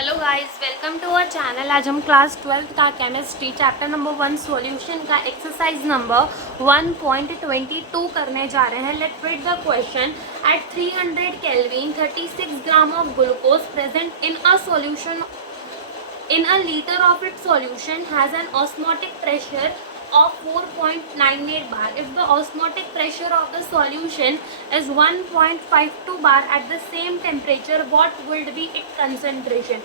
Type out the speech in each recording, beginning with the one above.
Hello guys, welcome to our channel. आज हम class 12 का केमिस्ट्री चैप्टर नंबर 1 सॉल्यूशन का एक्सरसाइज नंबर 1.22 करने जा रहे हैं। Let's read the question. At 300 kelvin 36 gram of glucose present in a solution in a liter of its solution has an osmotic pressure of 4.98 bar. If the osmotic pressure of the solution is 1.52 bar at the same temperature, what would be its concentration?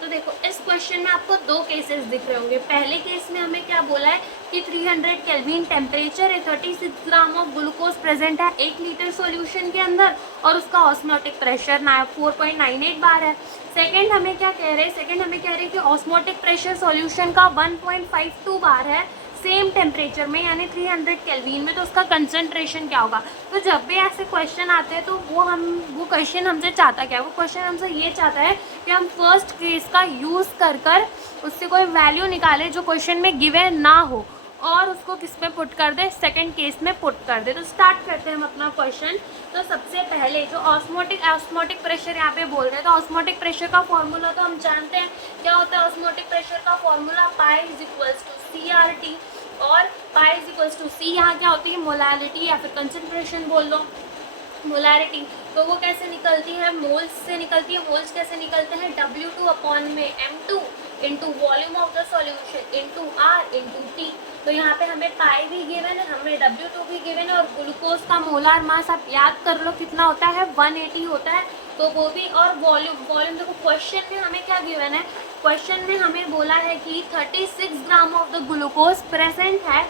तो देखो इस question में आपको दो cases दिख रहे होंगे। पहले केस में हमें क्या बोला है कि 300 केल्विन टेम्परेचर है, 36 ग्राम ऑफ ग्लूकोज प्रेजेंट है 1 लीटर सॉल्यूशन के अंदर और उसका ऑस्मोटिक प्रेशर 4.98 बार है। सेकेंड हमें क्या कह रहे हैं कि ऑस्मोटिक प्रेशर सॉल्यूशन का 1.52 बार है सेम टेम्परेचर में यानी 300 केल्विन में, तो उसका कंसंट्रेशन क्या होगा। तो जब भी ऐसे क्वेश्चन आते हैं तो वो क्वेश्चन हमसे चाहता क्या है, वो क्वेश्चन हमसे ये चाहता है कि हम फर्स्ट केस का यूज़ कर उससे कोई वैल्यू निकाले जो क्वेश्चन में गिवन ना हो और उसको किस में पुट कर दे, सेकंड केस में पुट कर दे। तो स्टार्ट करते हैं हम अपना क्वेश्चन। तो सबसे पहले जो ऑस्मोटिक प्रेशर यहाँ पे बोल रहे हैं, तो ऑस्मोटिक प्रेशर का फॉर्मूला तो हम जानते हैं क्या होता है। ऑस्मोटिक प्रेशर का formula pi is equals to CRT और pi is equals to C यहाँ क्या होती है, मोलारिटी या फिर कंसंट्रेशन बोल लो, मोलारिटी। तो वो कैसे निकलती है, मोल्स से निकलती है। मोल्स कैसे निकलते हैं, W2 अपॉन में M2 into volume of the solution into R into T। तो यहाँ पे हमें पाई भी गिवन है, हमें W2 भी गिवन है और ग्लूकोज का मोलार मास आप याद कर लो कितना होता है, 180 होता है। तो वो भी, और वॉल्यूम देखो क्वेश्चन में हमें क्या गिवन है, क्वेश्चन में हमें बोला है कि 36 gram of the glucose present है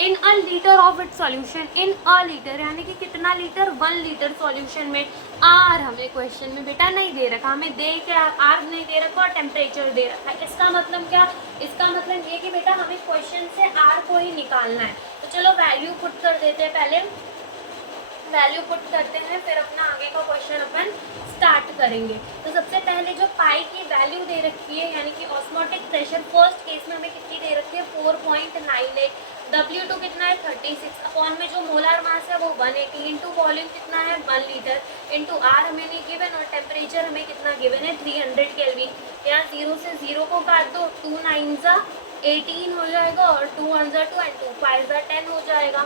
in a litre of it solution. In a litre यानी कि कितना लीटर, 1 लीटर सॉल्यूशन में। आर हमें क्वेश्चन में बेटा नहीं दे रखा, हमें दे क्या, आर नहीं दे रखा और टेम्परेचर दे रखा है। इसका मतलब क्या, इसका मतलब ये कि बेटा हमें क्वेश्चन से आर को ही निकालना है। तो चलो वैल्यू पुट कर देते हैं, पहले वैल्यू पुट करते हैं फिर अपना आगे का क्वेश्चन अपन स्टार्ट करेंगे। तो सबसे पहले जो पाई की वैल्यू दे रखी है यानी कि ऑस्मोटिक प्रेशर फर्स्ट केस में हमें कितनी दे रखी है, 4.98। W2 कितना है, 36 अपॉन में जो मोलर मास है वो 180 इंटू वॉल्यूम कितना है 1 लीटर इंटू R हमें नहीं गिवन और टेम्परेचर हमें कितना गिवन है 300 केल्विन। यहाँ 0 से 0 को काट दो, 2 9 जा 18 हो जाएगा और 2 1 जा 2 एंड 2 5 जा 10 हो जाएगा।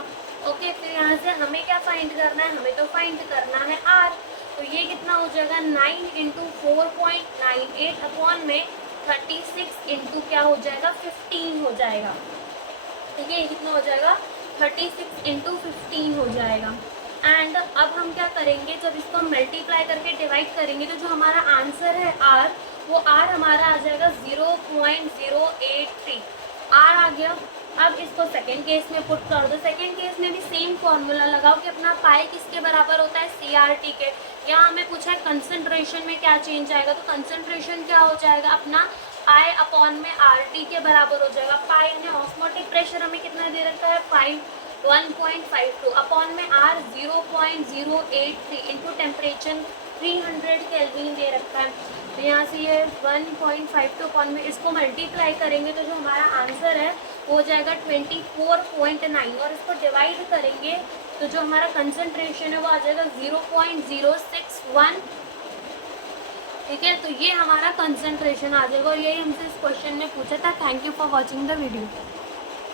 ओके, फिर यहाँ से हमें क्या फाइंड करना है, हमें तो फाइंड करना है R। तो ये कितना हो जाएगा 9 इंटू 4.98 अपॉन में 36 इंटू क्या हो जाएगा 15 हो जाएगा। ठीक है, ये कितना हो जाएगा 36 इंटू 15 हो जाएगा। एंड अब हम क्या करेंगे, जब इसको मल्टीप्लाई करके डिवाइड करेंगे तो जो हमारा आंसर है R, वो R हमारा आ जाएगा 0.083 R आ गया। अब इसको सेकेंड केस में पुट कर दो। सेकेंड केस में भी सेम फॉर्मूला लगाओ कि अपना पाई किसके बराबर होता है, CRT के। यहाँ हमें पूछा है कंसंट्रेशन में क्या चेंज आएगा, तो कंसंट्रेशन क्या हो जाएगा अपना पाई अपॉन में RT के बराबर हो जाएगा। पाई यानी ऑस्मोटिक प्रेशर हमें कितना दे रखा है 1.52 अपॉन में R 0.083 इंटू टेम्परेचर 300 केल्विन दे रखा है। तो यहाँ से ये 1.52 अपॉन में इसको मल्टीप्लाई करेंगे तो जो हमारा आंसर है वो हो जाएगा 24.9 और इसको डिवाइड करेंगे तो जो हमारा कंसंट्रेशन है वो आ जाएगा 0.061। ठीक है, तो ये हमारा कंसंट्रेशन आ जाएगा और यही हमसे इस क्वेश्चन में पूछा था। Thank you for watching the video.